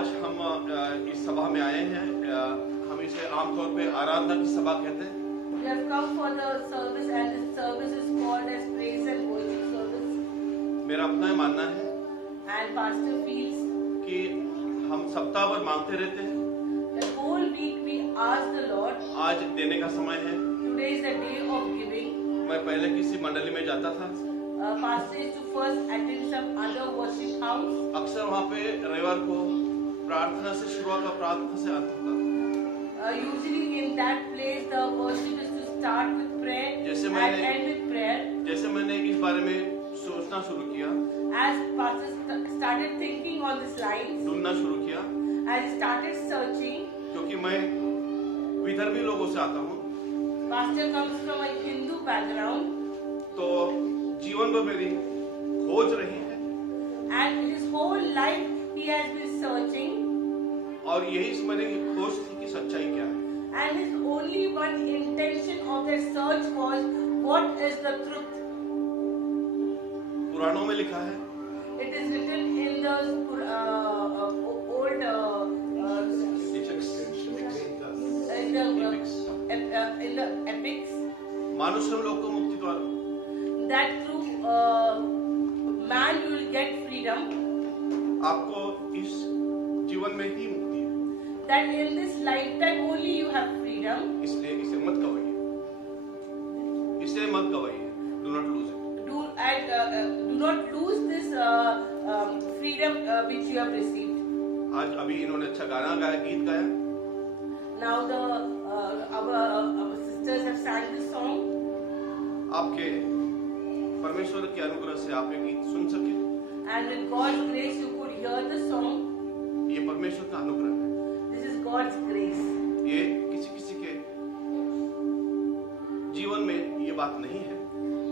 आज हम इस सभा में आए हैं। हम इसे आमतौर पे आराधना की सभा कहते हैं। We have come for the service, and this service is called as praise and worship service. मेरा अपना मानना है And Pastor feels कि हम सप्ताह भर मांगते रहते हैं। the whole week we ask the Lord. आज देने का समय है। Today is the day of giving. मैं पहले किसी मंडली में जाता था। Pastor is to first attend some other worship house. अक्सर वहाँ पे रविवार को प्रार्थना से शुरुआत और प्रार्थना से अंत होता था। Usually in that place the worship is to start with prayer and end with prayer. जैसे मैंने इस बारे में सोचना शुरू किया, As Pastor started thinking on this lines, ढूंढना शुरू किया, as he started searching, क्योंकि मैं विदर्भी लोगों से आता हूँ, Pastor comes from a Hindu background, तो जीवन में मेरी खोज रही है and his whole life he has been searching, और यही मेरी खोज थी कि सच्चाई क्या है। and his only one intention of that search was what is the truth. पुराणों में लिखा है, It is written in the old in the epics मानुष्य लोग को मुक्ति द्वारा that through man you will get freedom, आपको इस जीवन में ही मुक्ति है, that in this lifetime only you have freedom. इसलिए इसे मत गवाइए, इसे मत गवाइए। Do not lose it. Do not lose this freedom which you have received. आज अभी इन्होंने अच्छा गाना गाया, गीत गाया। Now our sisters have sang this song. आपके परमेश्वर के अनुग्रह से आप ये गीत सुन सके, And with God's grace you could hear the song. ये परमेश्वर का अनुग्रह है। This is God's grace. ये किसी के जीवन में ये बात नहीं है।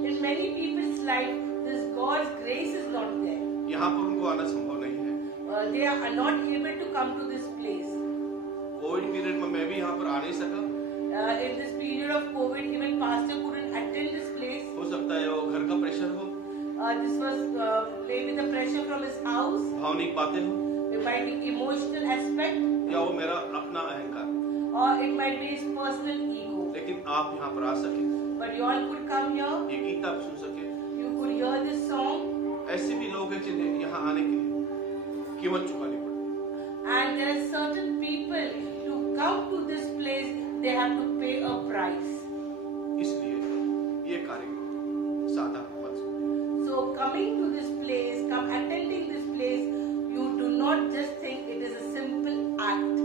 In many people's life, this God's grace is not there. यहाँ पर उनको आना संभव नहीं है। They are not able to come to this place. Covid period में मैं भी यहाँ पर आ नहीं सका। In this period of COVID, even Pastor couldn't attend this place. हो सकता है वो घर का प्रेशर हो, This was maybe the pressure from his house. भावनिक बातें हो, It might be emotional aspect, या वो मेरा अपना अहंकार, or it might be his personal ego. लेकिन आप यहाँ पर आ सके, But you all could come here. ये गीत आप सुन सके। You could hear this song. ऐसे भी लोग हैं जिन्हें यहाँ आने के लिए कीमत चुकानी पड़ती। And there are certain people to come to this place, they have to pay a price. इसलिए ये कार्यक्रम सादा मत समझो। So coming to this place, attending this place, you do not just think it is a simple act.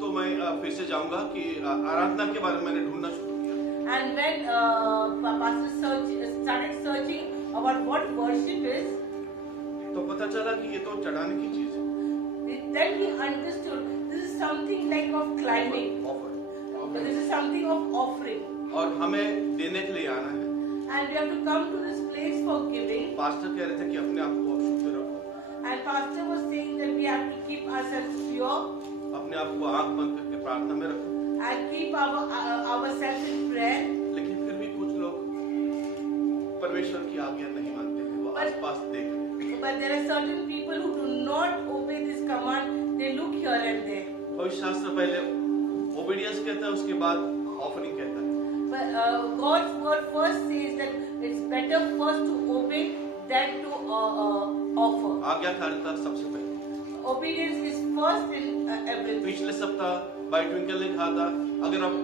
तो मैं फिर से जाऊंगा कि आराधना के बारे में मैंने ढूंढना शुरू किया। And when Pastor started searching about what worship is, तो पता चला कि ये तो चढ़ाने की चीज है। then he understood this is something like of climbing. Offer. This is something of offering. और हमें देने के लिए आना है। And we have to come to this place for giving. Pastor कह रहे थे कि अपने आप को शुद्ध रखो, And Pastor was saying that we have to keep ourselves pure अपने आप को आंख बंद करके प्रार्थना में रखो। and keep ourselves in prayer. लेकिन फिर भी कुछ लोग परमेश्वर की आज्ञा नहीं मानते हैं, वो आसपास देख रहे हैं। But there are certain people who do not obey this command. They look here and there. पवित्र शास्त्र पहले ओबीडियंस कहता है, उसके बाद ऑफरिंग कहता है। But God's word first says that it's better first to obey than to offer. आज्ञाकारिता सबसे पहले। Obedience is first in everything. पिछले सप्ताह बाई ट्विंकल ने कहा था, अगर आप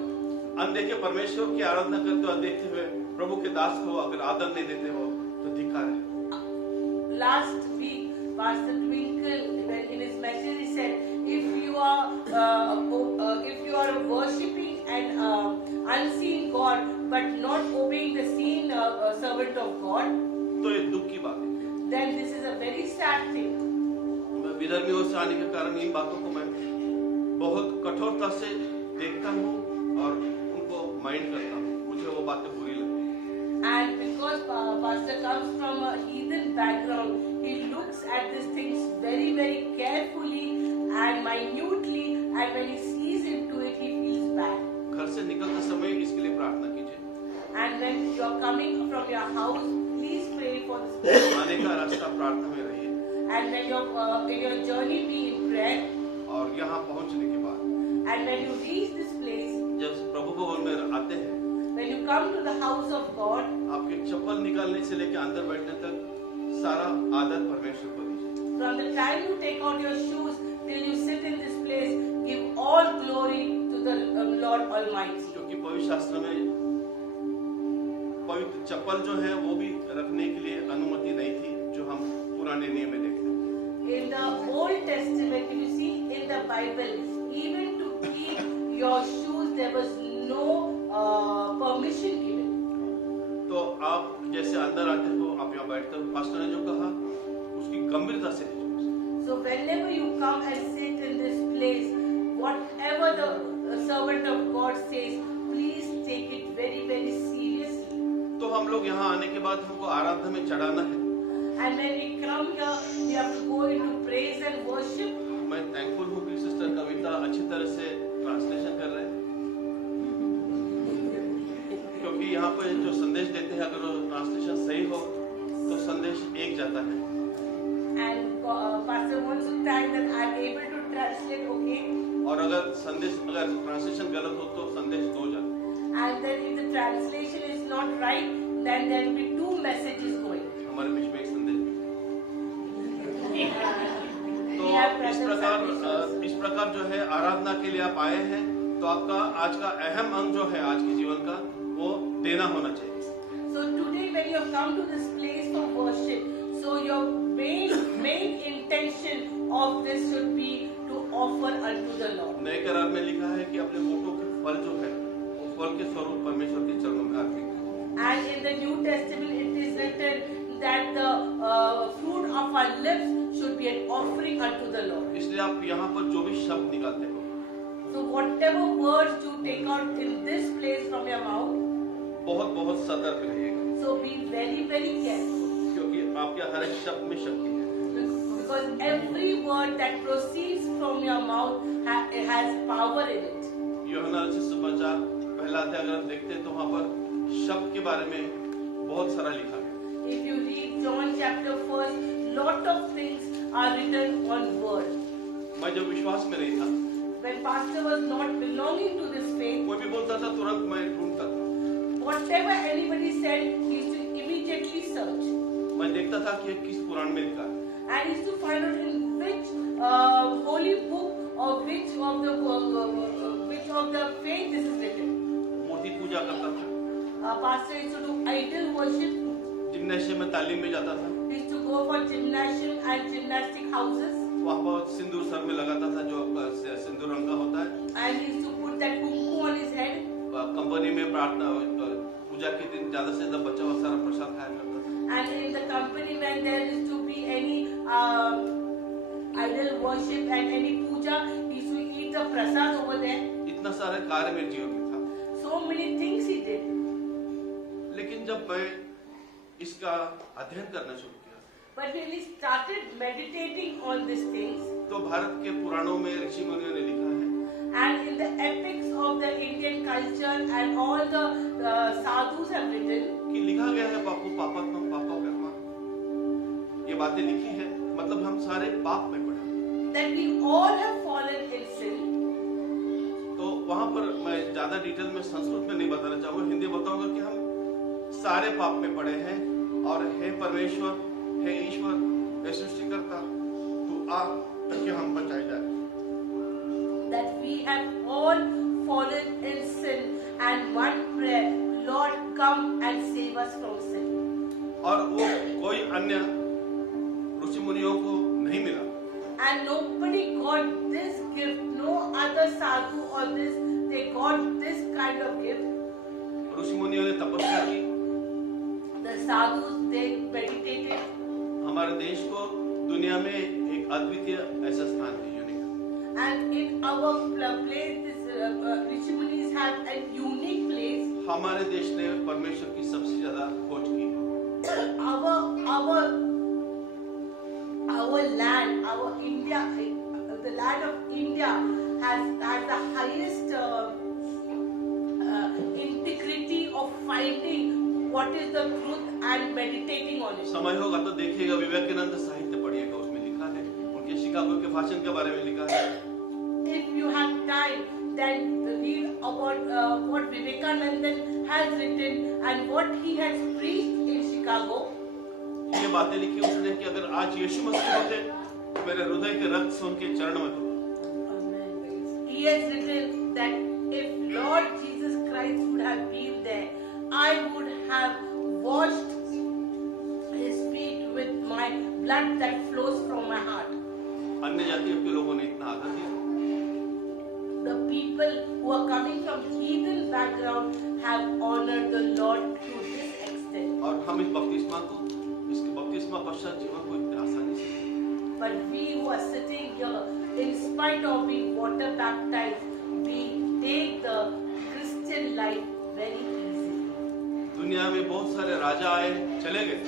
अनदेखे परमेश्वर की आराधना करते हो, देखते हुए प्रभु के दास हो, अगर आदर नहीं देते हो तो धिक्कार है। Last week, Pastor Twinkle, in his message, he said, if you are worshiping an unseen God but not obeying the seen servant of God, तो ये दुख की बात है। then this is a very sad thing. मैं विदर्भियों से आने के कारण इन बातों को मैं बहुत कठोरता से देखता हूँ और उनको माइंड करता हूँ। मुझे वो बातें बुरी लगती हैं। And because Pastor comes from a heathen background, he looks at these things very, very carefully and minutely, and when he sees into it, he feels bad. घर से निकलते समय इसके लिए प्रार्थना कीजिए। And when you are coming from your house, please pray for this. आने का रास्ता प्रार्थना में रहिए। And when in your journey be in prayer, और यहाँ पहुँचने के बाद and when you reach this place, जब प्रभु भवन में आते हैं, when you come to the house of God, आपके चप्पल निकालने से लेकर अंदर बैठने तक सारा आदर परमेश्वर को दीजिए। from the time you take out your shoes till you sit in this place, give all glory to the Lord Almighty. क्योंकि पवित्र शास्त्र में पवित्र चप्पल जो है वो भी रखने के लिए अनुमति नहीं थी, जो हम पुराने नियम में देखते हैं। In the Old Testament, you see in the Bible, even to keep your shoes, there was no permission given. तो आप जैसे अंदर आते हो, आप यहाँ बैठते हो, पास्टर ने जो कहा उसकी गंभीरता से लीजिए। So whenever you come and sit in this place, whatever the servant of God says, please take it very, very seriously. तो हम लोग यहाँ आने के बाद हमको आराधना में चढ़ाना है। And when we come here, we have to go into praise and worship. मैं थैंकफुल हूँ कि सिस्टर कविता अच्छी तरह से ट्रांसलेशन कर रहे हैं, क्योंकि यहाँ पर जो संदेश देते हैं अगर वो ट्रांसलेशन सही हो तो संदेश एक जाता है। And Pastor wants to thank that I am able to translate, okay? और अगर ट्रांसलेशन गलत हो तो संदेश दो जाता है। And then if the translation is not right, then there will be two messages going. हमारे बीच में एक संदेश तो We have present Sunday इस प्रकार जो है आराधना के लिए आप आए हैं, तो आपका आज का अहम अंग जो है आज के जीवन का वो देना होना चाहिए। So today when you have come to this place for worship, so your main intention of this should be to offer unto the Lord. नए करार में लिखा है कि अपने होठों के फल जो है वो फल के स्वरूप परमेश्वर के चरणों में अर्पित करें। And in the New Testament it is written that the fruit of our lips should be an offering unto the Lord. इसलिए आप यहाँ पर जो भी शब्द निकालते हो, So whatever words you take out in this place from your mouth, बहुत बहुत सतर्क रहिएगा, so be very, very careful. क्योंकि आपके हर एक शब्द में शक्ति है। Because every word that proceeds from your mouth has power in it. यूहन्ना रचित सुसमाचार पहला अध्याय अगर हम देखते हैं तो वहाँ पर शब्द के बारे में बहुत सारा लिखा है। If you read John chapter 1, lot of things are written on word. मैं जब विश्वास में नहीं था, When pastor was not belonging to this faith, कोई भी बोलता था तुरंत मैं ढूंढता था। whatever anybody said, he used to immediately search. मैं देखता था कि ये किस पुराण में लिखा है, And he used to find out in which holy book or which of the faith this is written. मूर्ति पूजा करता था, Pastor used to do idol worship. Gymnasium में तालीम में जाता था, He used to go for gymnasium and gymnastic houses. वहाँ पर सिंदूर sir में लगाता था जो सिंदूर रंग का होता है। And he used to put that kumkum on his head. Company में प्रार्थना पूजा के दिन ज्यादा से ज्यादा बचा हुआ सारा प्रसाद खाया करता था। And in the company when there is to be any idol worship and any puja, he used to eat the prasad over there. इतना सारा कार्य मेरे जीवन में था, So many things he did. लेकिन जब मैं इसका अध्ययन करना शुरू किया But when he started meditating on these things, तो भारत के पुराणों में ऋषि मुनियों ने लिखा है and in the epics of the Indian culture and all the sadhus have written, कि लिखा गया है पापो पापात्मम पापो कर्मा, ये बातें लिखी है, मतलब हम सारे पाप में पड़े। that we all have fallen in sin. तो वहां पर मैं ज्यादा डिटेल में संस्कृत में नहीं बताना चाहूंगा, हिंदी बताऊंगा कि हम सारे पाप में पड़े हैं और हे परमेश्वर, हे ईश्वर, हे सृष्टिकर्ता, तू आ ताकि हम बचाए जाए। That we have all fallen in sin, and one prayer, Lord, come and save us from sin. और वो कोई अन्य ऋषि मुनियों को नहीं मिला। And nobody got this gift, no other sadhu or they got this kind of gift. ऋषि मुनियों ने तपस्या की, The sadhus, they meditated. हमारे देश को दुनिया में एक अद्वितीय ऐसा स्थान है, unique. And in our place, this Rishi Munis have a unique place. हमारे देश ने परमेश्वर की सबसे ज्यादा खोज की है। Our land, our India, the land of India has the highest integrity of finding what is the truth and meditating on it. समय होगा तो देखिएगा, विवेकानंद साहित्य पढ़िएगा, उसमें लिखा ये शिकागो के भाषण के बारे में लिखा है। If you have time, then read about what Vivekananda has written and what he has preached in Chicago. ये बातें लिखी उसने कि अगर आज यीशु मसीह होते तो मेरे हृदय के रक्त से उनके चरण में होते। He has written that if Lord Jesus Christ would have been there, I would have washed his feet with my blood that flows from my heart. अन्य जातियों के लोगों ने इतना आदर दिया। The people who are coming from heathen background have honored the Lord to this extent. और हम इस बपतिस्मा को, इसके बपतिस्मा पश्चात जीवन को इतनी आसानी से, But we who are sitting here, in spite of being water baptized, we take the Christian life very easily. दुनिया में बहुत सारे राजा आए चले गए,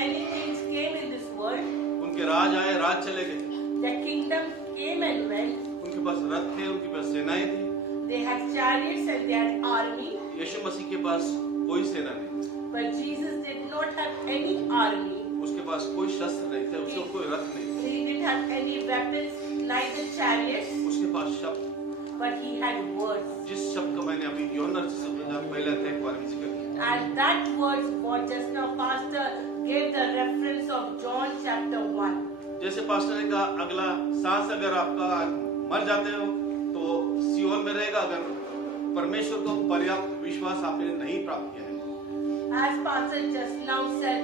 Many kings came in this world. उनके राज आए राज चले गए, Their kingdom came and went. उनके पास रथ थे, उनके पास सेनाएं थी। They had chariots and they had army. यीशु मसीह के पास कोई सेना नहीं, But Jesus did not have any army. उसके पास कोई शस्त्र नहीं थे, उसके कोई रथ नहीं थे, He didn't have any weapons, neither chariots, उसके पास शब्द, but he had words. जिस शब्द का मैंने अभी यूहन्ना पहले अध्याय के बारे में जिक्र किया, And that words what just now Pastor gave the reference of John chapter 1. जैसे पास्टर ने कहा अगला सांस अगर आपका मर जाते हो तो सियोन में रहेगा, अगर परमेश्वर को पर्याप्त विश्वास आपने नहीं प्राप्त किया है। As Pastor just now said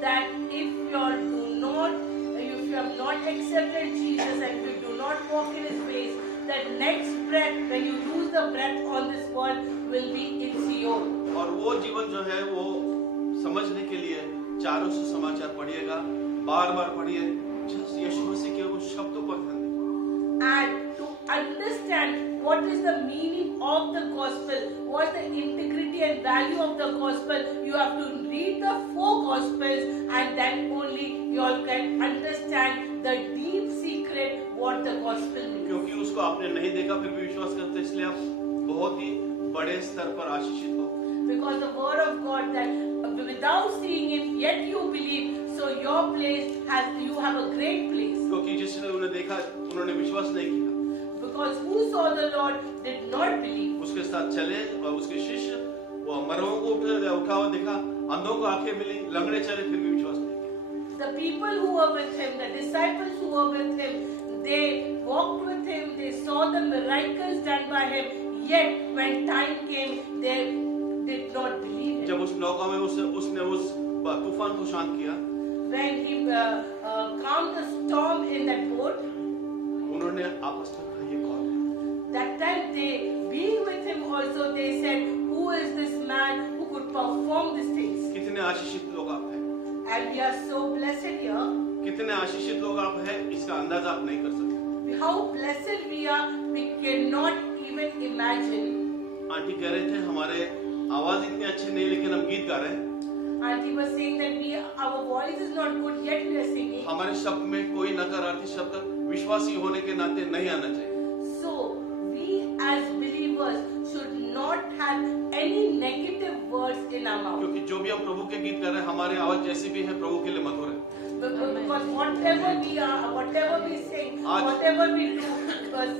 that if you have not accepted Jesus and if you do not walk in his ways, that next breath when you lose the breath on this world will be in Sion. और वो जीवन जो है वो समझने के लिए चारों से समाचार पढ़िएगा, बार बार पढ़िए, यीशु मसीह के वो शब्दों पर ध्यान दीजिए। And to understand what is the meaning of the gospel, what the integrity and value of the gospel, you have to read the 4 gospels and then only you all can understand the deep secret what the gospel means. क्योंकि उसको आपने नहीं देखा फिर भी विश्वास करते, इसलिए आप बहुत ही बड़े स्तर पर आशीषित हो। Because the word of God that without seeing him yet you believe, so your place you have a great place. क्योंकि जिसने उन्हें देखा उन्होंने विश्वास नहीं किया। Because who saw the Lord did not believe. उसके साथ चले और उसके शिष्य वो मरों को उठा हुआ दिखा, अंधों को आंखें मिली, लंगड़े चले, फिर भी विश्वास नहीं किया। The people who were with him, the disciples who were with him, they walked with him, they saw the miracles done by him, yet when time came, they did not believe him. जब उस नौका में उसने उस तूफान को शांत किया, When he calmed the storm in that boat, उन्होंने आपस में कहा ये कौन है? that time they, being with him also, they said, who is this man who could perform these things? कितने आशीषित लोग आप हैं, And we are so blessed here. कितने आशीषित लोग आप हैं, इसका अंदाजा आप नहीं कर सकते। How blessed we are, we cannot even imagine. Aunty कह रहे थे हमारे आवाज इतनी अच्छी नहीं लेकिन हम गीत गा रहे हैं। Auntie was saying that our voice is not good, yet we are singing. हमारे शब्द में कोई नकारात्मक शब्द विश्वासी होने के नाते नहीं आना चाहिए। So we as believers should not have any negative words in our mouth. क्योंकि जो भी हम प्रभु के गीत कर रहे हैं, हमारी आवाज जैसी भी है प्रभु के लिए मधुर है। Because whatever we are, whatever we sing, whatever we do,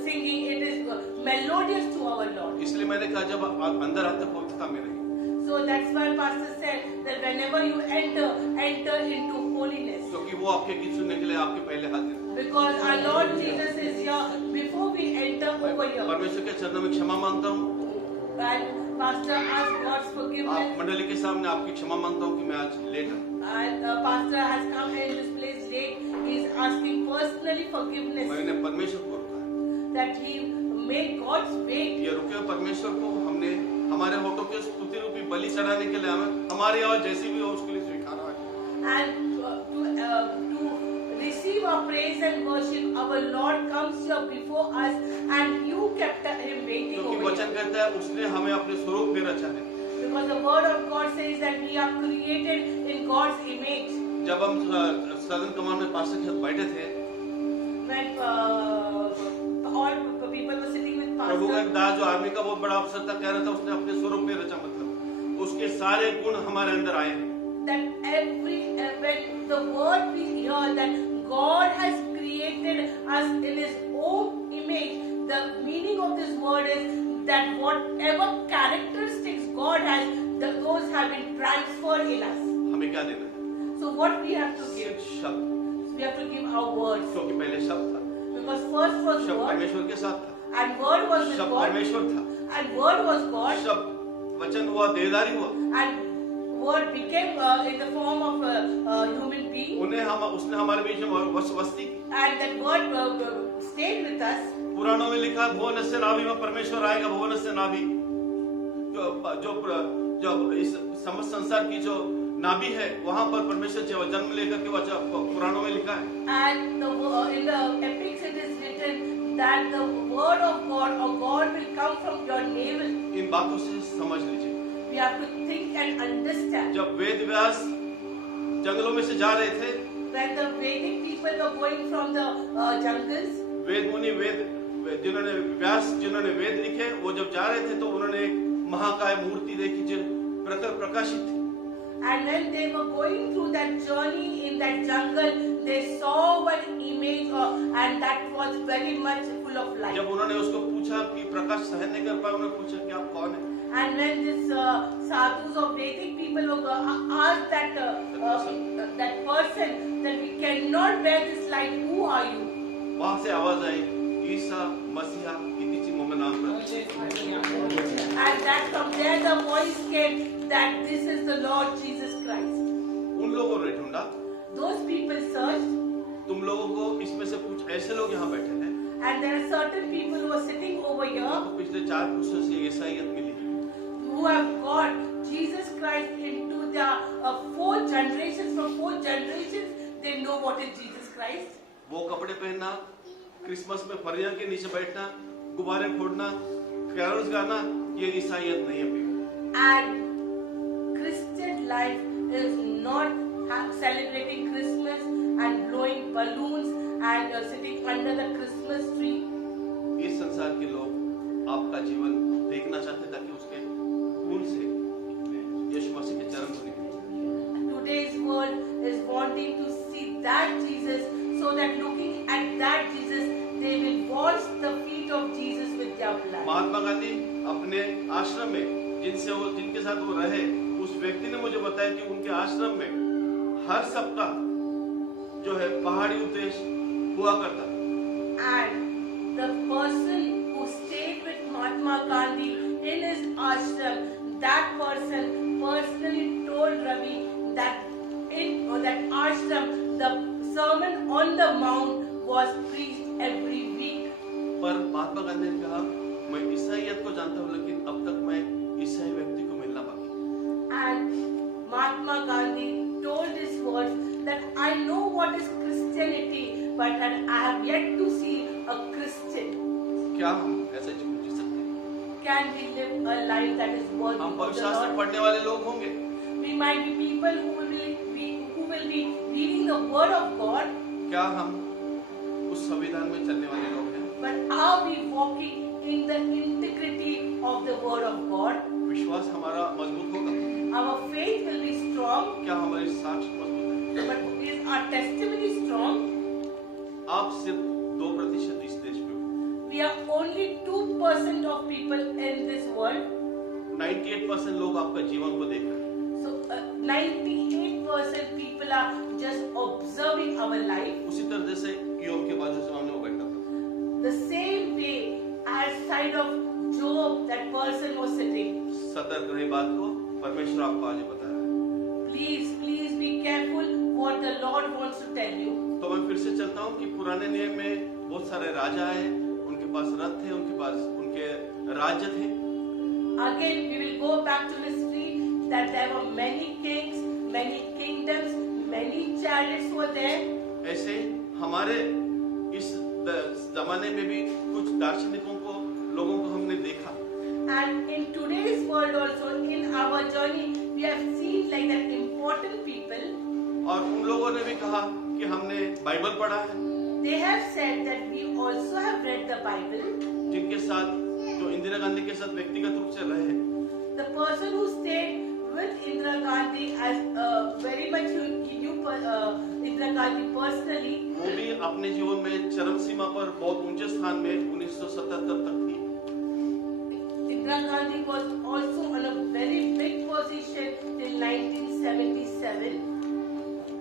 singing, it is melodious to our Lord. इसलिए मैंने कहा जब आप अंदर आते पवित्रता में रहिए। So that's why Pastor said that whenever you enter into holiness. क्योंकि वो आपके गीत सुनने के लिए आपके पहले हाथ हैं। Because our Lord Jesus is here before we enter over here. परमेश्वर के चरणों में क्षमा मांगता हूँ। And Pastor asked God's forgiveness. आप मंडली के सामने आपकी क्षमा मांगता हूँ कि मैं आज लेट हूँ। And Pastor has come in this place late. He is asking personally forgiveness. मैंने परमेश्वर को रुका है। That he made God's way. ये रुके परमेश्वर को हमने हमारे होठों के स्तुति रूपी बलि चढ़ाने के लिए हमें हमारी आवाज जैसी भी हो उसके लिए स्वीकारा है। And to receive our praise and worship, our Lord comes here before us, and you kept him waiting क्योंकि over वचन here. कहता है उसने हमें अपने स्वरूप में रचा है। Because the word of God says that we are created in God's image. जब हम सदन कमान में पास्टर के साथ बैठे थे, When all people were sitting with प्रभु का Pastor, दास जो आर्मी का बहुत बड़ा अफसर था कह रहा था उसने अपने स्वरूप में रचा, मतलब उसके सारे गुण हमारे अंदर आए हैं। that when the word we hear that God has created us in His own image. The meaning of this word is that whatever characteristics God has, those have been transferred in us. हमें क्या देना है? So what we have to give? शब्द, We have to give our words. क्योंकि पहले शब्द था, Because first was शब्द word, परमेश्वर के साथ था, and word was with शब्द God, परमेश्वर था, and word was God, शब्द वचन हुआ, देहधारी हुआ, and word became in the form of a human being, उसने हमारे बीच में वस्ती की। and that word stayed with us. पुराणों में लिखा है, भुवन से नाभि में परमेश्वर आएगा, भुवन से नाभि, जो इस समस्त संसार की जो नाभि है, वहां पर परमेश्वर जन्म लेकर के पुराणों में लिखा है। And in the epics it is written that the word of God or God will come from your navel. इन बातों से समझ लीजिए। We have to think and understand. जब वेद व्यास जंगलों में से जा रहे थे, When the Vedic people were going from the jungles, वेद मुनि जिन्होंने वेद लिखे, वो जब जा रहे थे तो उन्होंने एक महाकाय मूर्ति देखी जो प्रकाशित थी। and when they were going through that journey in that jungle, they saw one image and that was very much full of light. जब उन्होंने उसको पूछा कि प्रकाश सहन नहीं कर पाए, उन्होंने पूछा कि आप कौन है? And when this sadhus of Vedic people asked that person that we cannot bear this light, who are you? वहां से आवाज आई, ईसा मसीहा इतिची मम नाम पर। And that from there the voice came that this is the Lord Jesus Christ. उन लोगों ने ढूंढा, Those people searched, तुम लोगों को इसमें से कुछ ऐसे लोग यहाँ बैठे हैं, and there are certain people who are sitting over here तो पिछले 4 पुरुषों से ईसाईयत मिली है। who have got Jesus Christ into their 4 generations. From 4 generations, they know what is Jesus Christ. वो कपड़े पहनना, क्रिसमस में फरियां के नीचे बैठना, गुब्बारे फोड़ना, कैरोल्स गाना, ये ईसाईयत नहीं है। And Christian life is not celebrating Christmas and blowing balloons and sitting under the Christmas tree. इस संसार के लोग आपका जीवन देखना चाहते ताकि उसके खून से यीशु मसीह के चरण धुले। Today's world is wanting to see that Jesus, so that looking at that Jesus, they will wash the feet of Jesus with their blood. Mahatma Gandhi अपने आश्रम में जिनके साथ वो रहे, उस व्यक्ति ने मुझे बताया कि उनके आश्रम में हर सप्ताह जो है पहाड़ी उपदेश हुआ करता। And the person who stayed with Mahatma Gandhi in his ashram, that person personally told Ravi that in that ashram the Sermon on the Mount was preached every week. पर महात्मा गांधी ने कहा, मैं ईसाईयत को जानता हूँ, लेकिन अब तक मैं ईसाई व्यक्ति को मिलना बाकी। And Mahatma Gandhi told his words that I know what is Christianity, but that I have yet to see a Christian. क्या हम ऐसे जी सकते हैं? Can we live a life that is worthy हम of the पवित्र शास्त्र Lord? पढ़ने वाले लोग होंगे, We might be people who will be reading the Word of God, क्या हम उस संविधान में चलने वाले लोग हैं? but are we walking in the integrity of the Word of God? विश्वास हमारा मजबूत होगा, Our faith will be strong, क्या हमारी साक्ष्य मजबूत है? but is our testimony strong? आप सिर्फ 2% इस देश में हो, We are only 2% of people in this world. 98% लोग आपका जीवन को देख रहे हैं। So 98% people are just observing our life. उसी तरह जैसे योग के बाजू से हमने वो बैठा था, The same way as side of Job, that person was sitting. सतर्क रहे बात को, परमेश्वर आपको आज बता रहा है। Please be careful what the Lord wants to tell you. तो मैं फिर से चलता हूँ कि पुराने नियम में बहुत सारे राजा आए, उनके पास रथ थे, उनके पास उनके राज्य थे। Again, we will go back to history that there were many kings, many kingdoms, many chariots were there. ऐसे हमारे इस जमाने में भी कुछ दार्शनिकों को, लोगों को हमने देखा। And in today's world also, in our journey, we have seen like that important people. और उन लोगों ने भी कहा कि हमने बाइबल पढ़ा है। They have said that we also have read the Bible. जिनके साथ, जो इंदिरा गांधी के साथ व्यक्तिगत रूप से रहे, The person who stayed with Indira Gandhi as very much he knew Indira Gandhi personally, वो भी अपने जीवन में चरम सीमा पर बहुत ऊंचे स्थान में 1977 तक थी। Indira Gandhi was also on a very big position till 1977.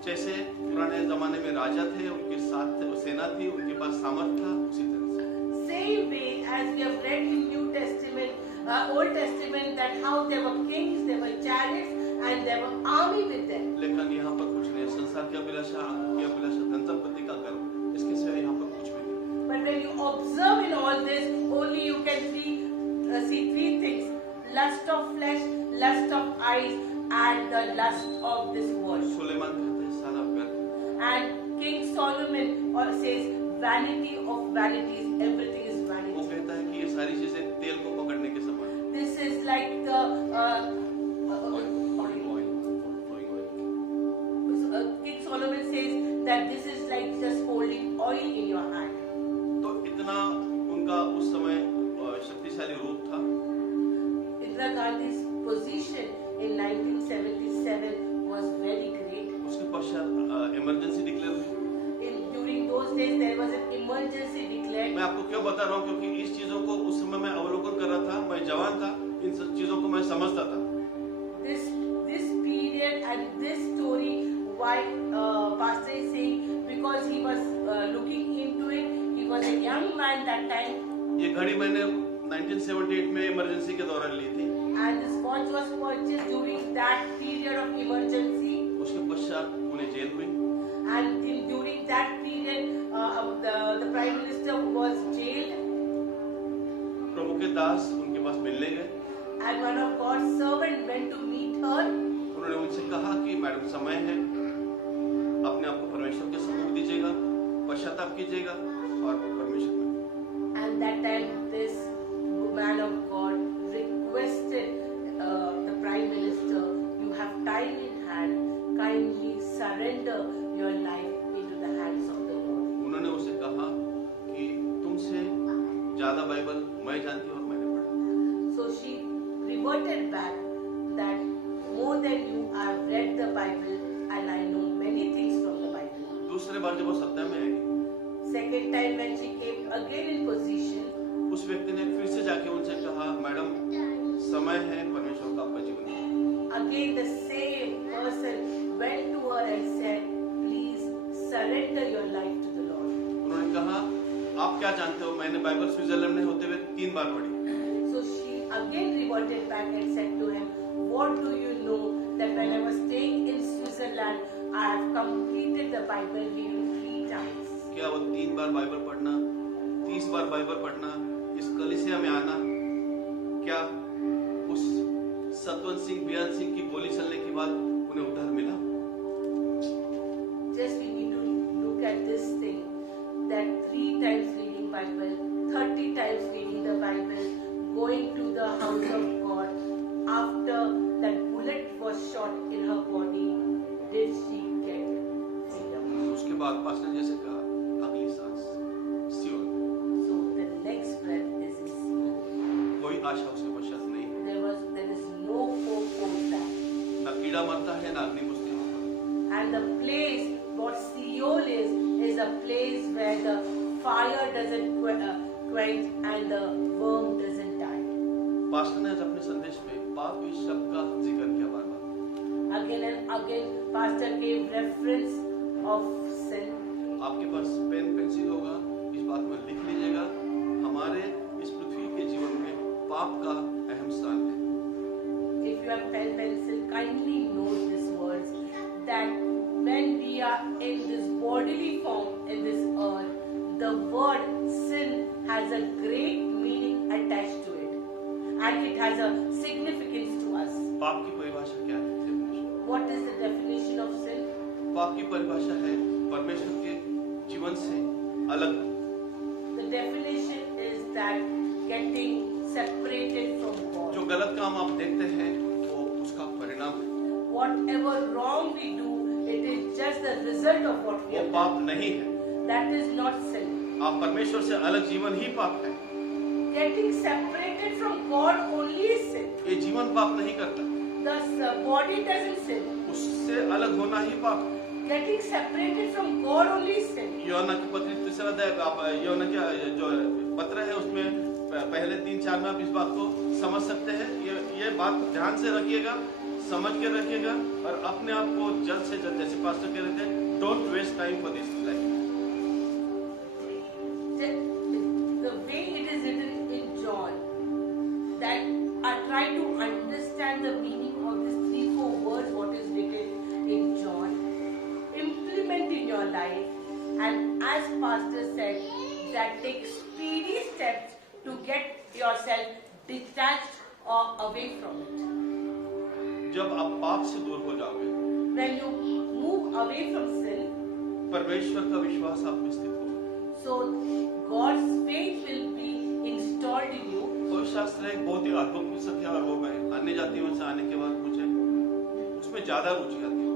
जैसे पुराने जमाने में राजा थे, उनके साथ सेना थी, उनके पास सामर्थ था, उसी तरह से Same way as we have read in New Testament, Old Testament, that how there were kings, there were chariots, and there were army with them. लेकिन यहाँ पर कुछ नहीं, संसार की अभिलाषा, आंखों की अभिलाषा, धन संपत्ति का गर्व, इसके सिवा यहाँ पर कुछ भी नहीं। But when you observe in all this, only you can see three things: lust of flesh, lust of eyes, and the lust of this world. Suleman कहते हैं सारा व्यर्थ। And King Solomon says, vanity of vanities, everything is वो vanity. कहता है कि ये सारी चीजें तेल को पकड़ने के समान हैं। This is like the King Solomon says that this is like just holding oil in your hand. तो इतना उनका उस समय शक्तिशाली रूप था। Indira Gandhi's position in 1977 was very great. उसके पश्चात इमरजेंसी डिक्लेयर हुई। During those days, there was an emergency declared. मैं आपको क्यों बता रहा हूँ, क्योंकि इस चीजों को उस समय मैं अवलोकन कर रहा था, मैं जवान था, इन सब चीजों को मैं समझता था। This period and this story, why Pastor is saying, because he was looking into it. He was a young man that time. ये घड़ी मैंने 1978 में इमरजेंसी के दौरान ली थी। And this watch was purchased during that period of emergency. उसके पश्चात उन्हें जेल हुई। And during that period, the Prime Minister was jailed. प्रभु के दास उनके पास मिलने गए। And one of God's servants went to meet her. उन्होंने उनसे कहा कि मैडम समय है, अपने आप को परमेश्वर के सम्मुख दीजिएगा, पश्चाताप कीजिएगा और परमेश्वर में। And that time, this man of God requested the Prime Minister, you have time in hand, kindly surrender your life into the hands of the Lord. उन्होंने उसे कहा कि तुमसे ज्यादा बाइबल मैं जानती हूँ और मैंने पढ़ा। So she reverted back that more than you, I have read the Bible and I know many things from the Bible. दूसरे बार जब वो सत्ता में आई, Second time when she came again in position, उस व्यक्ति ने फिर से जाके उनसे कहा, मैडम समय है परमेश्वर का आपका जीवन में। again the same person went to her and said, please surrender your life to the Lord. उन्होंने कहा, आप क्या जानते हो, मैंने बाइबल स्विट्जरलैंड में होते हुए 3 बार पढ़ी। So she again reverted back and said to him, what do you know that when I was staying in Switzerland, I have completed the Bible reading 3 times. क्या वो 3 बार बाइबल पढ़ना, 30 बार बाइबल पढ़ना, इस कलीसिया में आना, क्या उस सतवंत सिंह बियान सिंह की गोली चलने के बाद उन्हें उद्धार मिला? Just we need to look at this thing, that 3 times reading Bible, 30 times reading the Bible, going to the house of God, after that bullet was shot in her body, did she get freedom? उसके बाद pastor जैसे कहा, अगली सांस सियोन, So the next breath is in Sion. कोई आशा उसके पश्चात नहीं है। There is no hope for that. ना कीड़ा मरता है, ना अग्नि बुझती है। And the place, what Sheol is a place where the fire doesn't quench and the worm doesn't die. Pastor ने आज अपने संदेश में पाप इस शब्द का जिक्र किया बार-बार। Again and again, Pastor gave reference of sin. आपके पास पेन पेंसिल होगा, इस बात में लिख लीजिएगा, हमारे इस पृथ्वी के जीवन में पाप का अहम स्थान है। If you have pen pencil, kindly note these words, that when we are in this bodily form in this earth, the word sin has a great meaning attached to it, and it has a significance to us. पाप की परिभाषा क्या है? Definition। What is the definition of sin? पाप की परिभाषा है परमेश्वर के जीवन से अलग। The definition is that getting separated from God. जो गलत काम आप देखते हैं वो उसका परिणाम है, Whatever wrong we do, it is just the result of what we वो have पाप done. नहीं है। That is not sin. आप परमेश्वर से अलग जीवन ही पाप है। Getting separated from God only is sin. ये जीवन पाप नहीं करता, The body doesn't sin. उससे अलग होना ही पाप है। getting separated from God only is sin. योना की पत्री तीसरा अध्याय योना का जो पत्र है उसमें पहले 3-4 में आप इस बात को समझ सकते हैं। ये बात ध्यान से रखिएगा, समझ के रखिएगा और अपने आप को जल्द से जल्द, जैसे पास्टर कह रहे थे, don't waste time for this life. The way it is written in John, that I try to understand the meaning of these 3-4 words what is written in John, implement in your life, and as pastor said, that take speedy steps to get yourself detached or away from it. जब आप पाप से दूर हो जाओगे, When you move away from sin, परमेश्वर का विश्वास आप में स्थित होगा। so God's faith will be installed in you. कोई शास्त्र है बहुत ही अद्भुत पुस्तक है और वो मैं अन्य जातियों से आने के बाद मुझे उसमें ज्यादा रुचि आती है।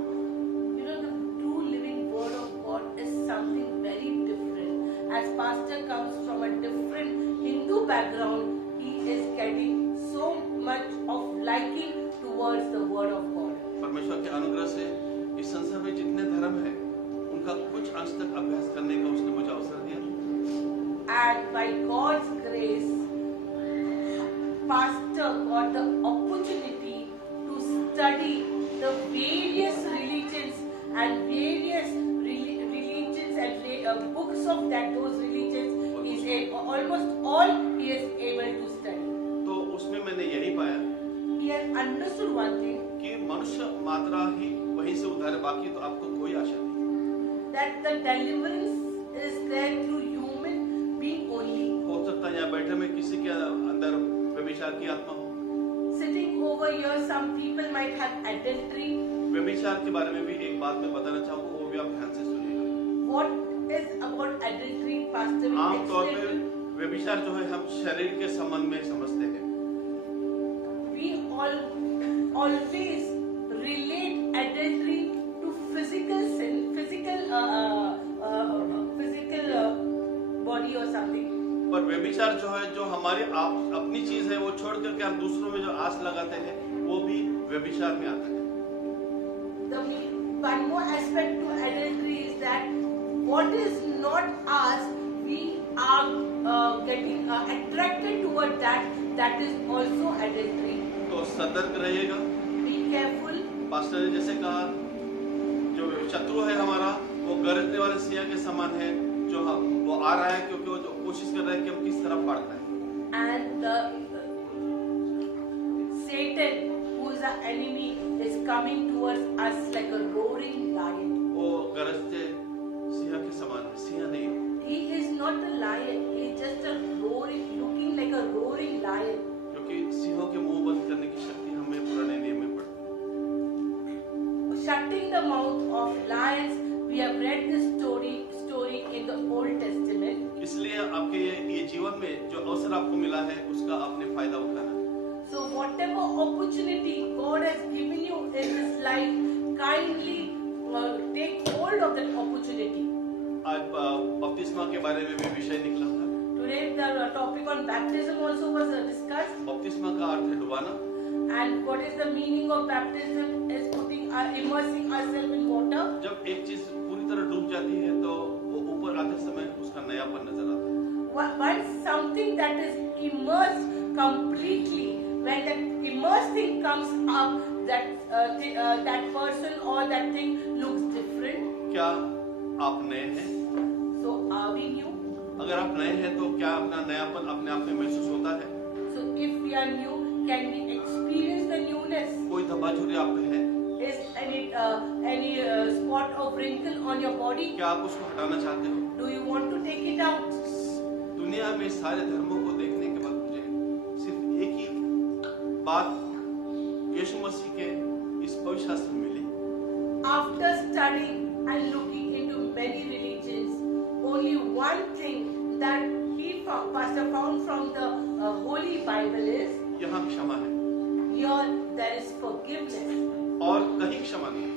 You know, the true living word of God is something very different. As pastor comes from a different Hindu background, he is getting so much of liking towards the word of God. परमेश्वर के अनुग्रह से इस संसार में जितने धर्म हैं, उनका कुछ अंश तक अभ्यास करने का उसने मुझे अवसर दिया। And by God's grace, pastor got the opportunity to study the various religions and various religions and books of those religions. Almost all he is able to study. तो उसमें मैंने यही पाया He has understood one thing, कि मनुष्य मात्रा ही वहीं से उद्धार है, बाकी तो आपको कोई आशा नहीं। that the deliverance is there through human being only. हो सकता है यहाँ बैठे में किसी के अंदर व्यभिचार की आत्मा हो। Sitting over here, some people might have adultery. व्यभिचार के बारे में भी एक बात मैं बताना चाहूँगा, वो भी आप ध्यान से सुनिएगा। What is about adultery, pastor? will आमतौर explain पे to you. व्यभिचार जो है हम शरीर के संबंध में समझते हैं। We always relate adultery to physical sin, physical body or something. पर व्यभिचार जो है, जो हमारी अपनी चीज है, वो छोड़ करके हम दूसरों में जो आस लगाते हैं, वो भी व्यभिचार में आता है। One more aspect to adultery is that what is not ours, we are getting attracted toward that. That is also adultery. तो सतर्क रहिएगा। Be careful. पास्टर ने जैसे कहा, जो शत्रु है हमारा, वो गरजने वाले सिंह के समान है, जो वो आ रहा है क्योंकि वो जो कोशिश कर रहा है कि हम किस तरफ फाड़ पाए। And Satan, who is our enemy, is coming towards us like a roaring lion. वो गरजते सिंह के समान है, सिंह नहीं। He is not a lion. He is just a roaring, looking like a roaring lion. क्योंकि सिंहों के मुंह बंद करने की शक्ति हमें पुराने नियम में पड़ती है। Shutting the mouth of lions. We have read this story in the Old Testament. इसलिए आपके ये जीवन में जो अवसर आपको मिला है, उसका आपने फायदा उठाना है। So whatever opportunity God has given you in this life, kindly take hold of that opportunity. आज बपतिस्मा के बारे में भी विषय निकला था। Today the topic on baptism also was discussed. बपतिस्मा का अर्थ है डुबाना। And what is the meaning of baptism? Is immersing ourselves in water. जब एक चीज पूरी तरह डूब जाती है तो वो ऊपर आते समय उसका नयापन नजर आता है। Once something that is immersed completely, when that immersed thing comes up, that person or that thing looks different. क्या आप नए हैं? So are we new? अगर आप नए हैं तो क्या अपना नयापन अपने आप में महसूस होता है? So if we are new, can we experience the newness? कोई धब्बाझुरी आप में है? Is any spot of wrinkle on your body? क्या आप उसको हटाना चाहते हो? Do you want to take it out? दुनिया में सारे धर्मों को देखने के बाद मुझे सिर्फ एक ही बात यीशु मसीह के इस पवित्र शास्त्र में मिली। After studying and looking into many religions, only one thing that pastor found from the Holy Bible is यहाँ क्षमा है here there is forgiveness. और कहीं क्षमा नहीं।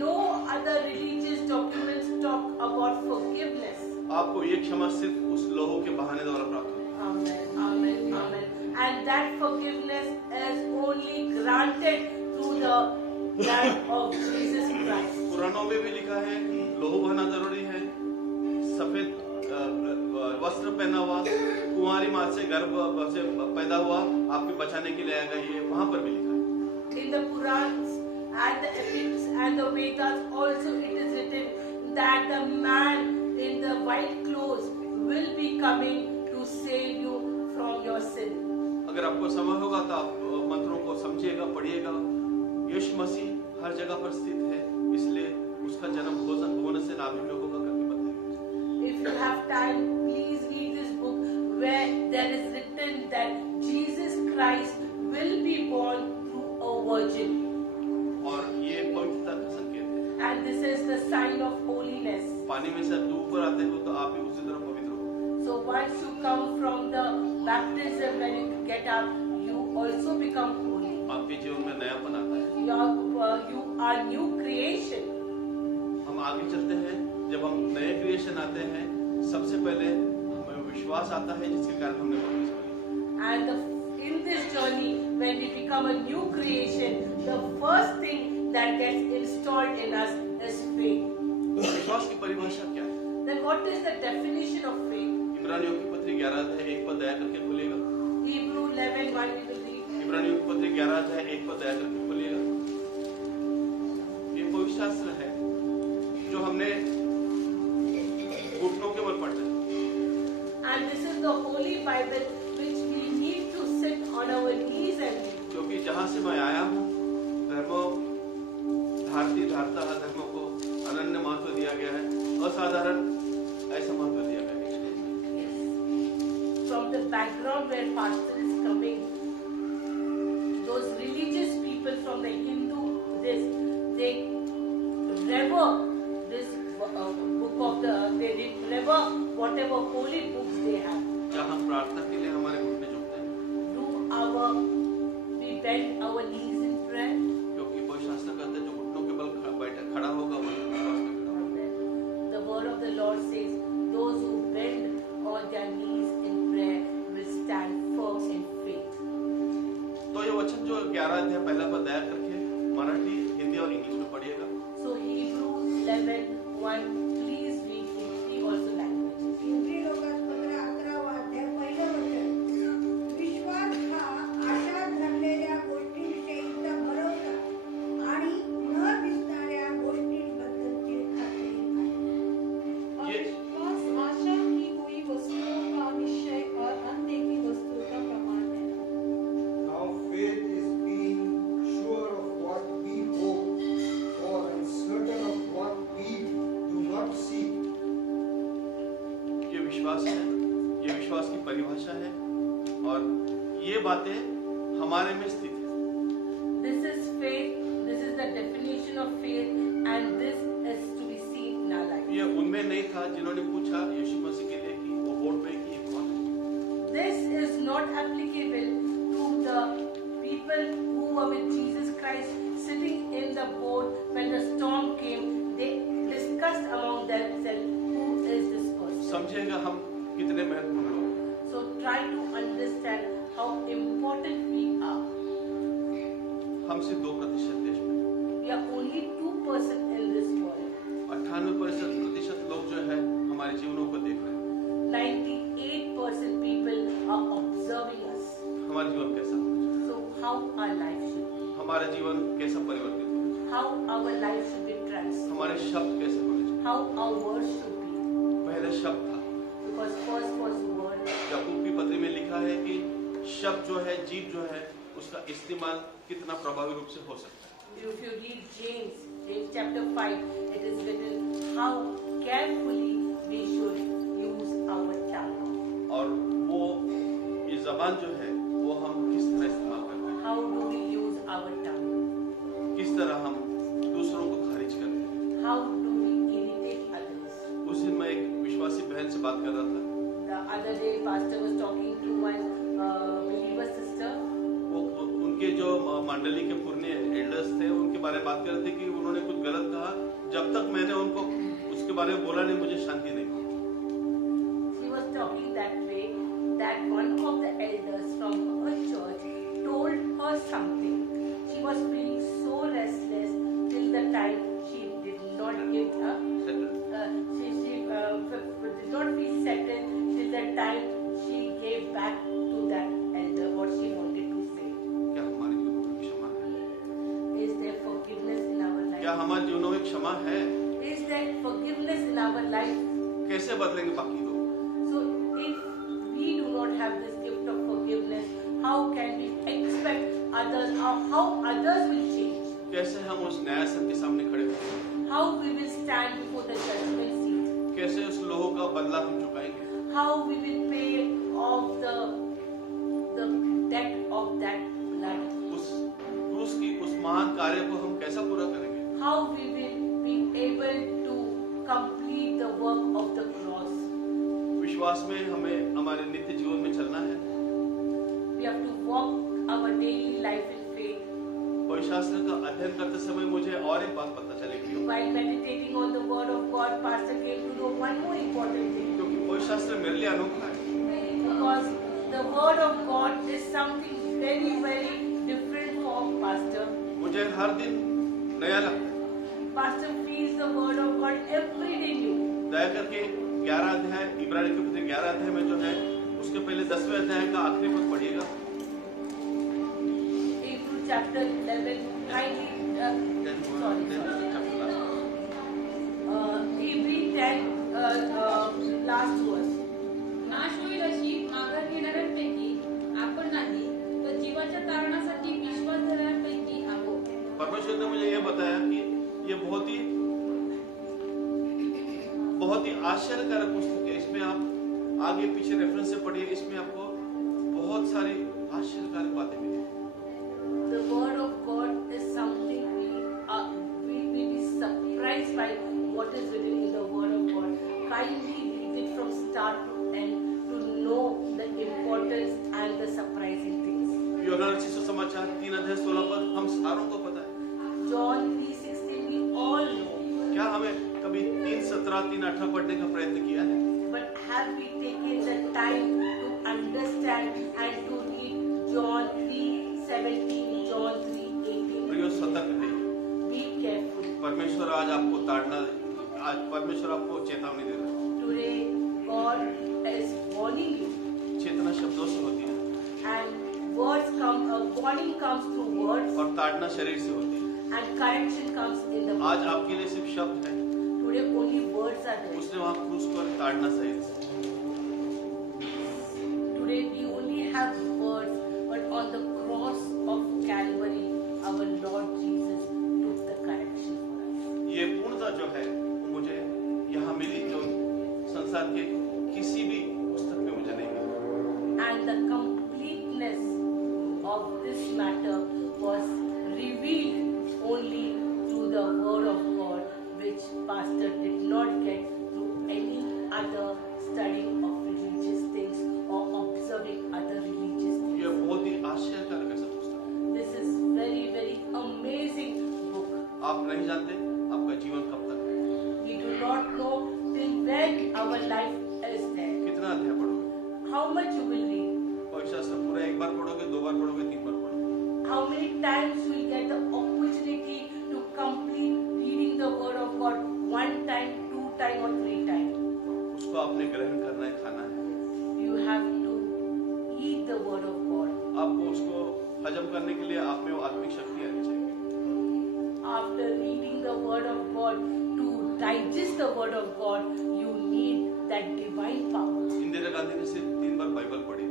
No other religious documents talk about forgiveness. आपको ये क्षमा सिर्फ उस लोगों के बहाने द्वारा प्राप्त होती है। Amen, amen, amen. And that forgiveness is only granted through the blood of Jesus Christ. पुराणों में भी लिखा है लोहू बहना जरूरी है, सफेद वस्त्र पहना हुआ, कुंवारी माँ से गर्भ से पैदा हुआ आपके बचाने के लिए आएगा, ये वहां पर भी लिखा है। In the Purans and the epics and the Vedas also it is written that the man in the white clothes will be coming to save you from your sin. अगर आपको समय होगा तो आप मंत्रों को समझिएगा, पढ़िएगा। यीशु मसीह हर जगह पर स्थित है, इसलिए उसका जन्म होने से नाभि में होगा करके बताएगा। If you have time, please read this book where there is written that Jesus Christ will be born through a virgin. और ये पवित्रता का संकेत है। And this is the sign of holiness. पानी में से आप ऊपर आते हो तो आप भी उसी तरह पवित्र हो। So once you come from the baptism, when you get up, you also become holy. आपके जीवन में नयापन आता है। You are new creation. हम आगे चलते हैं, जब हम नए क्रिएशन आते हैं, सबसे पहले हमें विश्वास आता है जिसके कारण हमने बपतिस्मा लिया। And in this journey, when we become a new creation, the first thing that gets installed in us is faith. विश्वास की परिभाषा क्या है? Then what is the definition of faith? इब्रानियों की पत्री 11 अध्याय 1 पद दया करके खोलिएगा। Hebrew 11:1 we will read. इब्रानियों की पत्री 11 अध्याय 1 पद दया करके खोलिएगा। ये पवित्र शास्त्र है जो हमने घुटनों के बल पढ़ना है। And this is the Holy Bible which we need to sit on our knees and read. क्योंकि जहां से मैं आया हूँ, धर्मों धारता धर्मों को अनन्य महत्व दिया गया है, असाधारण ऐसा महत्व दिया गया है। Yes. From the background where pastor is coming, those religious people from the Hindu, they revere this book of they revere whatever holy books they have. क्या हम प्रार्थना के लिए हमारे घुटने झुकते हैं? We bend our knees in prayer. क्योंकि कोई शास्त्र कहते हैं जो घुटनों के बल खड़ा होगा वो विश्वास में खड़ा होगा। The word of the Lord says, those who bend on their knees in prayer will stand firm in faith. तो ये वचन जो 11 अध्याय पहला पद दया करके मराठी, हिंदी और इंग्लिश में पढ़िएगा। So Hebrew 11:1, please read in 3 also languages. Hindi लोकांपत्र 11 अध्याय पहिलं वचन, विश्वास हा आशा धरलेल्या गोष्टींविषयीचा भरोसा आणि न दिसणाऱ्या गोष्टींबद्दलची खात्री आहे। ये विश्वास आशा की हुई वस्तुओं का निश्चय और अनदेखी वस्तुओं का प्रमाण है। Now faith is being sure of what we hope for and certain of what we do not see. ये विश्वास है, ये विश्वास की परिभाषा है और ये बातें हमारे में स्थित है। This is faith, this is the definition of faith, and this is to be seen in our life. ये उनमें नहीं था जिन्होंने पूछा यीशु मसीह के लिए कि वो बोर्ड पे कि ये कौन है। This is not applicable to the people who were with Jesus Christ sitting in the boat when the storm came. They discussed among themselves, who is this person? समझेगा हम कितने महत्वपूर्ण लोग हैं। So try to understand how important we are. हम सिर्फ 2% देश में, We are only 2% in this world. 98% लोग जो है हमारे जीवनों को देख रहे हैं। 98% people are observing us. हमारा जीवन कैसा होना चाहिए, So how our life should be, हमारा जीवन कैसा परिवर्तित होना चाहिए, how our life should be transformed, हमारे शब्द कैसे होने चाहिए। how our words should be. पहले शब्द था, Because first was word. याकूब की पत्री में लिखा है कि शब्द जो है, जीव जो है, उसका इस्तेमाल कितना प्रभावी रूप से हो सकता है। If you read James chapter 5, it is written how carefully we should use our tongue. और वो ये जबान जो है वो हम किस तरह इस्तेमाल करते हैं, How do we use our tongue? किस तरह हम दूसरों को खारिज करते हैं। How do we irritate others? उस दिन मैं एक विश्वासी बहन से बात कर रहा था। The other day, pastor was talking to one believer sister. वो उनके जो मंडली के पुराने एल्डर्स थे उनके बारे में बात कर रहे थे कि उन्होंने कुछ गलत कहा। जब तक मैंने उनको उसके बारे में बोला नहीं, मुझे शांति नहीं मिली। She was talking that way that one of the elders from her church told her something. She was feeling so restless till the time she did forgive her. She did not feel settled till the time she gave back to that elder what she wanted to say. क्या हमारे जीवनों में क्षमा है? Is there forgiveness in our life? क्या हमारे जीवनों में क्षमा है? Is there forgiveness in our life? कैसे बदलेंगे बाकी लोग? So if we do not have this gift of forgiveness, how can we expect others, or how others will change? कैसे हम उस न्यायासन के सामने खड़े होंगे? How we will stand before the judgment seat? कैसे उस लोगों का बदला हम चुकाएंगे? How we will pay off the debt of that blood? उस क्रूस की उस महान कार्य को हम कैसा पूरा करेंगे? How we will be able to complete the work of the cross? विश्वास में हमें हमारे नित्य जीवन में चलना है। We have to walk our daily life in faith. पवित्र शास्त्र का अध्ययन करते समय मुझे और एक बात पता चलेगी, While meditating on the word of God, Pastor came to know one more important thing. क्योंकि पवित्र शास्त्र मेरे लिए अनोखा है। Because the word of God is something very, very different for Pastor. मुझे हर दिन नया लगता है। Pastor feels the word of God every day new. दया करके 11 अध्याय इब्रानी के पत्र 11 अध्याय में जो है उसके पहले 10वें अध्याय का आखिरी पद पढ़िएगा। Hebrews chapter 11, Hebrews 10, last verse. नाश होईल अशी माघार घेणाऱ्यांपैकी आपण नाही, तर जीवाच्या तारणासाठी विश्वास धरणाऱ्यांपैकी आहोत. परमेश्वर ने मुझे ये बताया कि ये बहुत ही आश्चर्यकारक पुस्तक है। इसमें आप आगे पीछे रेफरेंस से पढ़िए, इसमें आपको बहुत सारी आश्चर्यकारक बातें मिलेंगी। The word of God is something we will be surprised by what is written in the word of God. Kindly read it from start to end to know the importance and the surprising things. यूहन्ना रचित सुसमाचार 3 अध्याय 16 पद हम सारों को पता है। John 3:16 we all know. क्या हमें कभी 3:17 3:18 पढ़ने का प्रयत्न किया है? But have we taken the time to understand and to read John 3:17, John 3:18? प्रियो सतर्क रहिए। Be careful. परमेश्वर आज आपको ताड़ना, आज परमेश्वर आपको चेतावनी दे रहा है। Today God is warning you, चेतना शब्दों से होती है and warning comes through words, और ताड़ना शरीर से होती है। and correction comes in the आज word. आपके लिए सिर्फ शब्द है, Today only words are there. उसने वहां क्रूस पर ताड़ना सहित। Today we only have words, but on the cross of Calvary, our Lord Jesus took the correction for us. ये पूर्णता जो है वो मुझे यहाँ मिली, जो संसार के किसी भी पुस्तक में मुझे नहीं मिली। And the completeness of this matter was revealed only through the word of God, which Pastor did not get through any other studying of religious things or observing other religious things. ये बहुत ही आश्चर्यकारक ऐसा पुस्तक है। This is very, very amazing book. आप नहीं जानते आपका जीवन कब तक है। We do not know till when our life is there. कितना अध्याय पढ़ोगे? How much you will read? पवित्र शास्त्र पूरा एक बार पढ़ोगे, 2 बार पढ़ोगे, 3 बार पढ़ोगे। How many times you will get the opportunity to complete reading the word of God? 1 time, 2 time or 3 times? उसको आपने ग्रहण करना है, खाना है। You have to eat the word of God. आपको उसको हजम करने के लिए आप में वो आत्मिक शक्ति आनी चाहिए। After reading the word of God, to digest the word of God, you need that divine power. Indira Gandhi ने सिर्फ 3 बार बाइबल पढ़ी थी।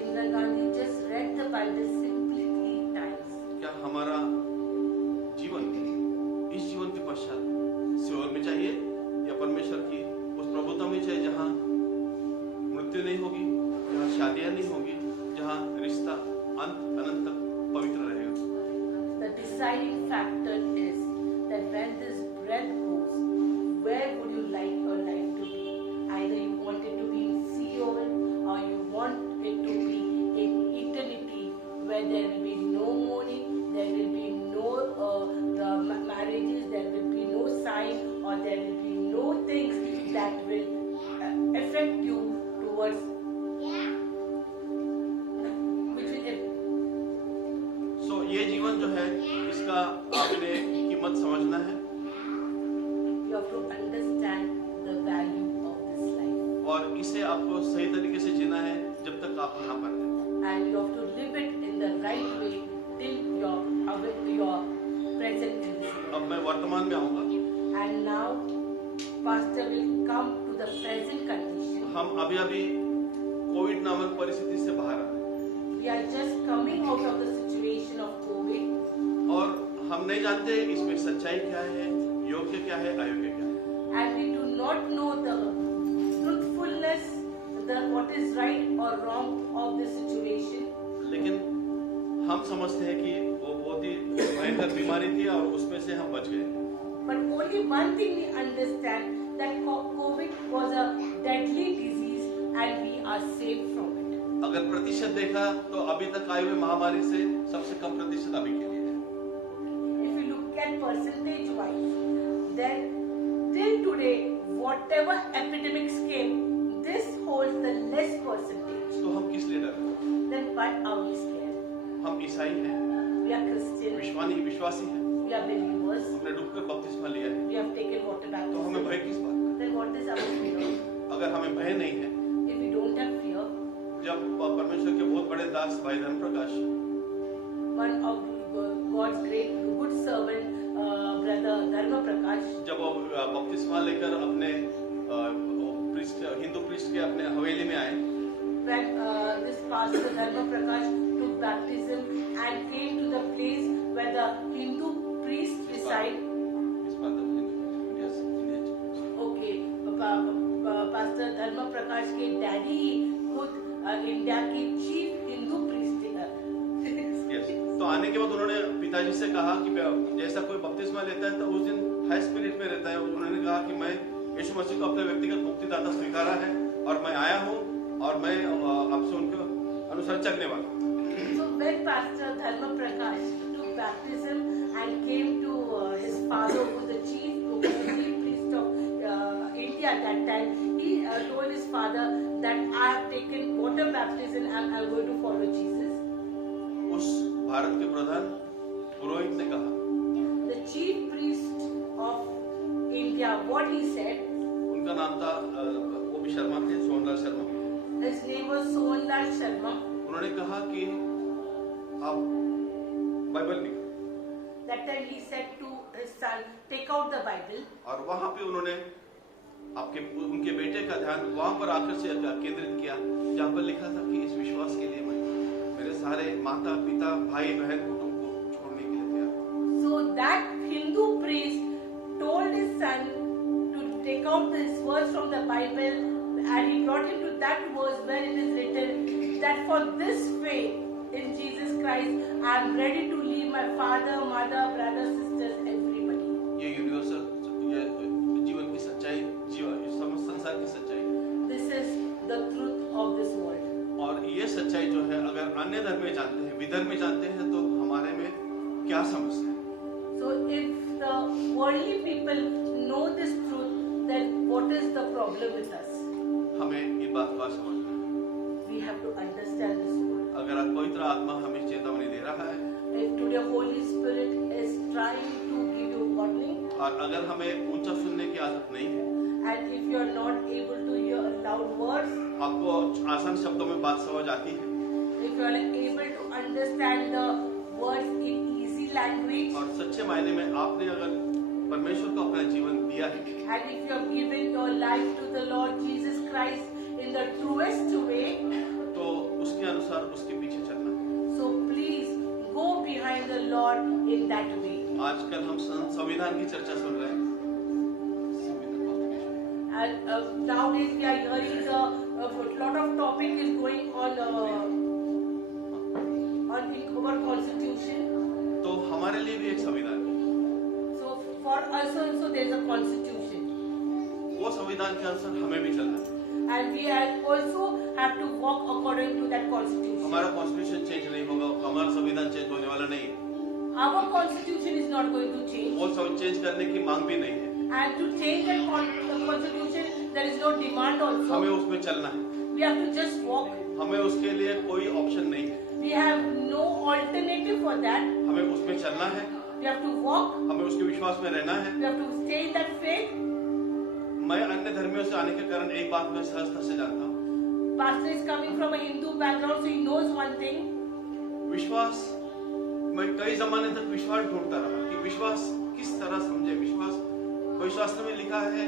Indira Gandhi just read the Bible simply 3 times. क्या हमारा जीवन इस जीवन के पश्चात सियोन में चाहिए या परमेश्वर की उस प्रभुता में चाहिए जहाँ मृत्यु नहीं होगी, जहाँ शादियां नहीं होगी, जहाँ रिश्ता अनंत तक पवित्र रहेगा? The deciding factor is that when this breath goes, where would you like your life to be? Either you want it to be in Sion or you want it to be in eternity, where there will be no mourning, there will be no marriages, there will be no sign, or there will be no things that will affect you towards which will सो ये जीवन जो है इसका आपने कीमत समझना है। to understand the value of this life. और इसे आपको सही तरीके से जीना है जब तक आप यहाँ पर हैं। And you have to live it in the right way till your present in this world. अब मैं वर्तमान में आऊँगा। And now, Pastor will come to the present condition. हम अभी कोविड नामक परिस्थिति से बाहर आ रहे We are just coming out of the situation of COVID, हैं और हम नहीं जानते इसमें सच्चाई क्या है, योग्य क्या है, अयोग्य क्या है। and we do not know the truthfulness, what is right or wrong of this situation. लेकिन हम समझते हैं कि वो बहुत ही भयंकर बीमारी थी और उसमें से हम बच गए। But only one thing we understand, that COVID was a deadly disease and we are safe from it. अगर प्रतिशत देखा तो अभी तक आई हुई महामारी से सबसे कम प्रतिशत अभी के लिए है। If you look at percentage wise, then till today, whatever epidemics came, this holds the less percentage. तो हम किस लिए डर रहे हैं? Then what are we scared? हम ईसाई हैं, We are Christian, विश्वासी हैं, we are believers, हमने डूबकर बपतिस्मा लिया है, we have taken water तो हमें baptism. भय किस बात का? Then what is our fear? अगर हमें भय नहीं है, If we don't have fear, जब परमेश्वर के बहुत बड़े दास भाई धर्म प्रकाश one of God's great good servant, brother Dharma Prakash, जब वो बपतिस्मा लेकर अपने हिंदू प्रीस्ट के अपने हवेली में आए, when this pastor Dharma Prakash took baptism and came to the place where the Hindu priest reside. Okay, pastor Dharma Prakash के डैडी खुद इंडिया के चीफ हिंदू प्रीस्ट थे. Yes. तो आने के बाद उन्होंने पिताजी से कहा कि जैसा कोई बपतिस्मा लेता है तो उस दिन हाई स्पिरिट में रहता है। उन्होंने कहा कि मैं यीशु मसीह को अपने व्यक्तिगत मुक्तिदाता स्वीकारा है और मैं आया हूँ और मैं आपसे उनके अनुसार चलने वाला हूँ। So when Pastor Dharma Prakash took baptism and came to his father, who was the chief priest of India at that time, he told his father that I have taken water baptism and I am going to follow Jesus. उस भारत के प्रधान पुरोहित ने कहा, The chief priest of India, what he said, उनका नाम था वो भी शर्मा थे, Sonlal Sharma. his name was Sonlal Sharma. उन्होंने कहा कि आप बाइबल निकालो, That time he said to his son, take out the Bible. और वहां पे उन्होंने उनके बेटे का ध्यान वहां पर आकर से केंद्रित किया जहां पर लिखा था कि इस विश्वास के लिए मैं मेरे सारे माता पिता भाई बहन कुटुंब को छोड़ने के लिए तैयार। So that Hindu priest told his son to take out this verse from the Bible, and he brought him to that verse where it is written that for this faith in Jesus Christ I am ready to leave my father, mother, brothers, sisters, everybody. ये universal ये जीवन की सच्चाई, संसार की सच्चाई, This is the truth of this world. और ये सच्चाई जो है अगर अन्य धर्म में जानते हैं, विधर्म में जानते हैं तो हमारे में क्या समस्या है? So if the worldly people know this truth, then what is the problem with us? हमें ये बात को समझना है। We have to understand this word. अगर पवित्र आत्मा हमें चेतावनी दे रहा है If today Holy Spirit is trying to give you warning, और अगर हमें ऊंचा सुनने की आदत नहीं है, and if you are not able to hear loud words, आपको आसान शब्दों में बात समझ आती है if you are able to understand the words in easy language, और सच्चे मायने में आपने अगर परमेश्वर को अपना जीवन दिया है and if you have given your life to the Lord Jesus Christ in the truest way, तो उसके अनुसार उसके पीछे चलना है। so please go behind the Lord in that way. आजकल हम संविधान की चर्चा सुन रहे हैं। And nowadays we are hearing a lot of topic is going on our constitution. तो हमारे लिए भी एक संविधान है। So for us also there is a constitution, वो संविधान के अनुसार हमें भी चलना है। and we also have to walk according to that constitution. हमारा कॉन्स्टिट्यूशन चेंज नहीं होगा, हमारा संविधान चेंज होने वाला नहीं है। Our constitution is not going to change, वो सब चेंज करने की मांग भी नहीं है। and to change that constitution there is no demand हमें also. उसमें चलना है, We have to just walk. हमें उसके लिए कोई ऑप्शन नहीं है। We have no alternative for that. हमें उसमें चलना है, We have to walk. हमें उसके विश्वास में रहना है We have to stay in that faith. अन्य धर्मियों से आने के कारण एक बात मैं सहजता से जानता हूँ। Pastor is coming from a Hindu background, so he knows one thing. विश्वास, मैं कई जमाने तक विश्वास ढूंढता रहा कि विश्वास किस तरह समझे। विश्वास, शास्त्र में लिखा है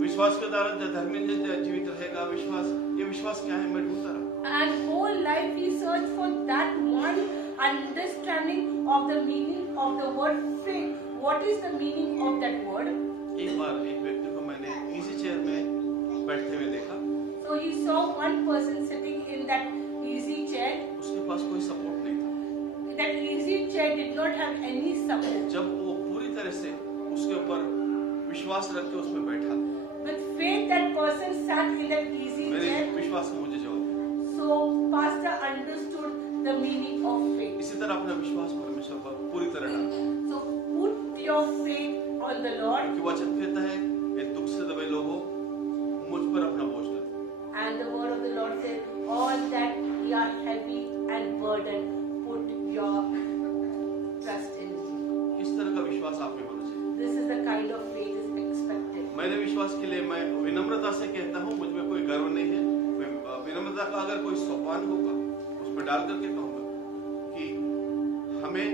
विश्वास के द्वारा धर्मी जीवित रहेगा। विश्वास, ये विश्वास क्या है, मैं ढूंढता रहा। And whole life he searched for that one understanding of the meaning of the word faith. What is the meaning of that word? एक बार एक व्यक्ति को मैंने इजी चेयर में बैठते हुए देखा। So he saw one person sitting in that easy chair. उसके पास कोई सपोर्ट नहीं था। That easy chair did not have any support. जब वो पूरी तरह से उसके ऊपर विश्वास रख के उसमें बैठा, With faith, that person sat in that easy मेरे chair. विश्वास ने मुझे जवाब दिया। So pastor understood the meaning of faith. इसी तरह अपना विश्वास परमेश्वर पर पूरी तरह डालो। So put your faith on the Lord. क्योंकि वचन कहता है ये दुख से दबे लोगों मुझ पर अपना बोझ डालो। And the word of the Lord says, all that ye are heavy and burdened, put your trust in me. इस तरह का विश्वास आप में होना चाहिए। This is the kind of faith is expected. मेरे विश्वास के लिए मैं विनम्रता से कहता हूँ, मुझ में कोई गर्व नहीं है। मैं विनम्रता का अगर कोई सोपान होगा उसमें डाल करके कहूँगा कि हमें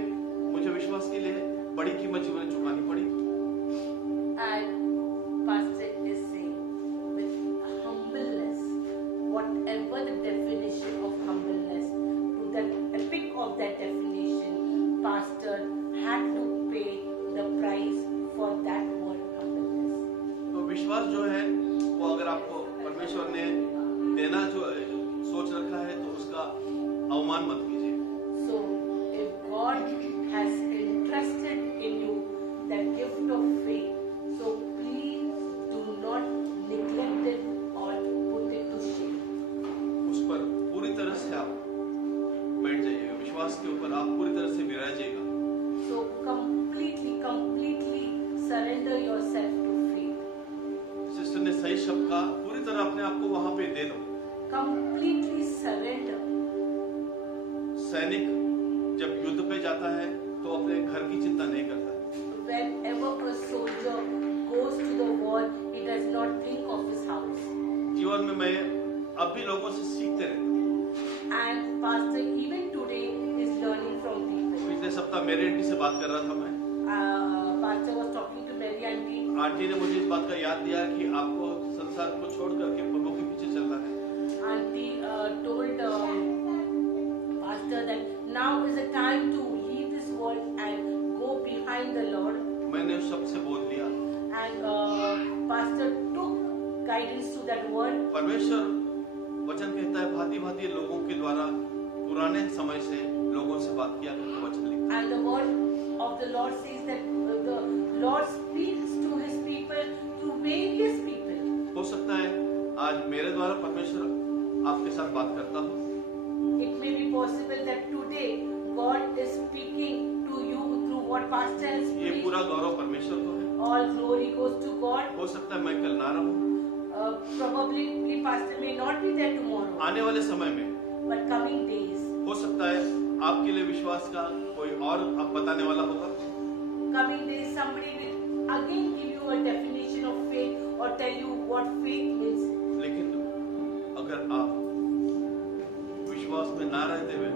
मुझे विश्वास के लिए बड़ी कीमत जीवन में चुकानी पड़ी। And pastor is saying, with humbleness, whatever the definition of humbleness, to the epic of that definition, pastor had to pay the price for that word humbleness. तो विश्वास जो है वो अगर आपको परमेश्वर ने देना जो सोच रखा है तो उसका अवमान मत कीजिए। So, if God has entrusted in you that gift of faith, so please do not neglect it or put it to shame. उस पर पूरी तरह से आप बैठ जाइएगा, विश्वास के ऊपर आप पूरी तरह से विराजिएगा। So completely surrender yourself to faith. Sister ने सही शब्द का पूरी तरह अपने आप को वहां पे दे दो। Completely surrender. सैनिक जब युद्ध पे जाता है तो अपने घर की चिंता नहीं करता है। Whenever a soldier goes to the war, he does not think of his house. जीवन में मैं अब भी लोगों से सीखते रहता हूँ। And pastor even today is learning from people. पिछले सप्ताह मेरी आंटी से बात कर रहा था मैं। Pastor was talking to Mary auntie. Aunty ने मुझे इस बात का याद दिया कि आपको संसार को छोड़ करके प्रभु के पीछे चलना है। Auntie told pastor that now is the time to leave this world and go behind the Lord. मैंने उस शब्द से बोल दिया। And pastor took guidance to that word. परमेश्वर वचन कहता है भांति भांति लोगों के द्वारा पुराने समय से लोगों से बात किया करके वचन लिखा। And the word of the Lord says that the Lord speaks to his people, to various people. हो सकता है आज मेरे द्वारा परमेश्वर आपके साथ बात करता हो। It may be possible that today God is speaking to you through what pastor has ये preached. पूरा गौरव परमेश्वर को है। All glory goes to God. हो सकता है मैं कल ना रहूं। Probably pastor may not be there tomorrow, आने वाले समय में but coming days, हो सकता है आपके लिए विश्वास का कोई और आप बताने वाला होगा। somebody will again give you a definition of faith or tell you what faith means. लेकिन अगर आप विश्वास में ना रहते हुए